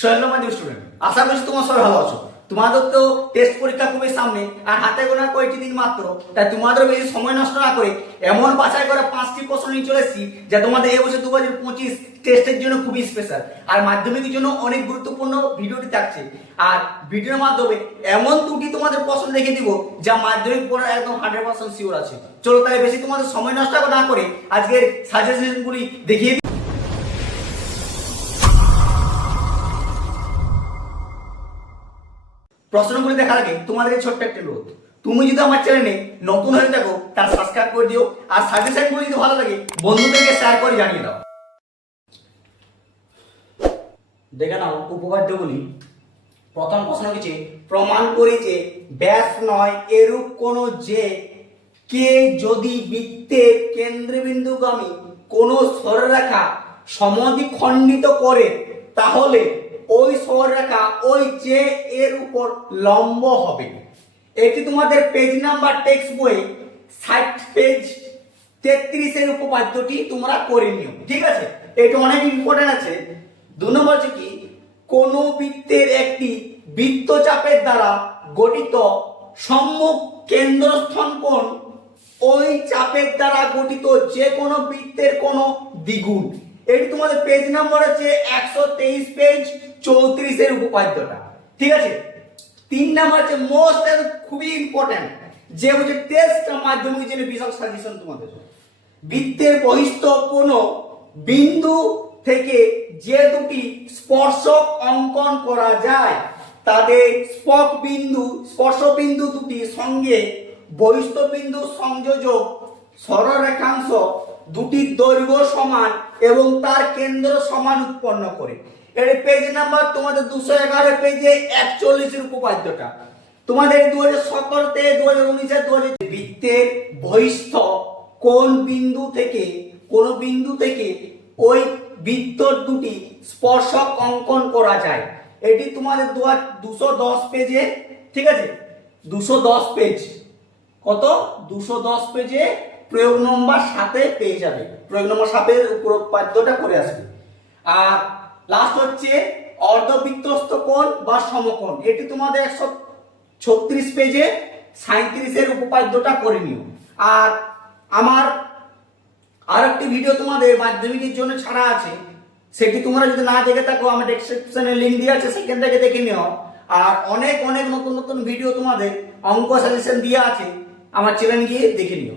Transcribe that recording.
সোহেল মাধ্যমিক স্টুডেন্ট, আশা করছি তোমার সবাই ভালো আছো। তোমাদের তো টেস্ট পরীক্ষা খুবই সামনে, আর হাতে গোনা কয়েকটি দিন মাত্র, তাই তোমাদের বেশি সময় নষ্ট না করে এমন বাছাই করে 5টি প্রশ্ন নিয়ে চলে এসেছি যা তোমাদের এই বছর 2025 টেস্টের জন্য খুবই স্পেশাল আর মাধ্যমিকের জন্য অনেক গুরুত্বপূর্ণ ভিডিওটি থাকছে। আর ভিডিওর মাধ্যমে এমন দুটি তোমাদের প্রশ্ন দেখে দিব যা মাধ্যমিক পড়ার একদম 100% শিওর আছে। চলো তাহলে বেশি তোমাদের সময় নষ্ট না করে আজকের সাজেশনগুলি দেখিয়ে প্রশ্নগুলি দেখার আগে তোমাদের ছোট্ট একটা অনুরোধ, তুমি যদি আমার চ্যানেলে নতুন হয়ে থাকো তার সাবস্ক্রাইব করে দিও, আর সাজেশনগুলো যদি ভালো লাগে বন্ধুদেরকে শেয়ার করে জানিয়ে দাও। দেখে নাও উপপাদ্যগুলি। প্রথম প্রশ্ন হচ্ছে, প্রমাণ করি যে ব্যাস নয় এরূপ কোন যে কে যদি বৃত্তের কেন্দ্রবিন্দুগামী কোন সরলরেখা সমদ্বিখণ্ডিত করে তাহলে ওই সরলরেখা ওই যে এর উপর লম্ব হবে। এটি তোমাদের পেজ নাম্বার টেক্সট বই 60 পেজ 33 এর উপপাদ্যটি তোমরা করে নিও, ঠিক আছে? এটা অনেক ইম্পর্টেন্ট আছে। 2 নম্বর হচ্ছে কি, কোন বৃত্তের একটি বৃত্তচাপের দ্বারা গঠিত সম্মুখ কেন্দ্রস্থন কোণ ওই চাপের দ্বারা গঠিত যে কোনো বৃত্তের কোন দ্বিগুণ। এটি তোমাদের পেজ নাম্বার হচ্ছে 123 পেজ 34 এর উপপাদ্যটা, ঠিক আছে? 3 নাম্বার হচ্ছে মোস্ট খুবই ইম্পর্টেন্ট, যে হচ্ছে টেস্ট মাধ্যমিক জন্য বিশাল সাজেশন তোমাদের। বৃত্তের বহিস্থ কোন বিন্দু থেকে যে দুটি স্পর্শক অঙ্কন করা যায় তাদের স্পর্শ বিন্দু দুটির সঙ্গে বহিস্থ বিন্দু সংযোজক সরলরেখাংশ দুটির দৈর্ঘ্য সমান এবং তার কেন্দ্র সমান উৎপন্ন করে। এর পেজ নাম্বার তোমাদের 211 পেজে 41 এর উপপাদ্যটা। তোমাদের 2017 থেকে 2019 2000 বৃত্তের বহিস্থ কোন বিন্দু থেকে ওই বৃত্ত দুটি স্পর্শক অঙ্কন করা যায়। এটি তোমাদের 210 পেজে, ঠিক আছে? 210 পেজ, কত? 210 পেজে প্রয়োগ নম্বর 7 পেয়ে যাবে। প্রয়োগ নম্বর 7 এর উপপাদ্যটা করে আসবে। আর লাস্ট হচ্ছে অর্ধবৃত্তস্থ কোণ বা সমকোণ। এটি তোমাদের 136 পেজে 37 এর উপপাদ্যটা করে নিও। আর আমার আরেকটি ভিডিও তোমাদের মাধ্যমিকের জন্য ছাড়া আছে, সেটি তোমরা যদি না দেখে থাকো আমার ডেসক্রিপশনে লিংক দেওয়া আছে, সেখান থেকে দেখে নিও। আর অনেক নতুন ভিডিও তোমাদের অঙ্ক সাজেশন দেওয়া আছে, আমার চ্যানেল গিয়ে দেখে নিও।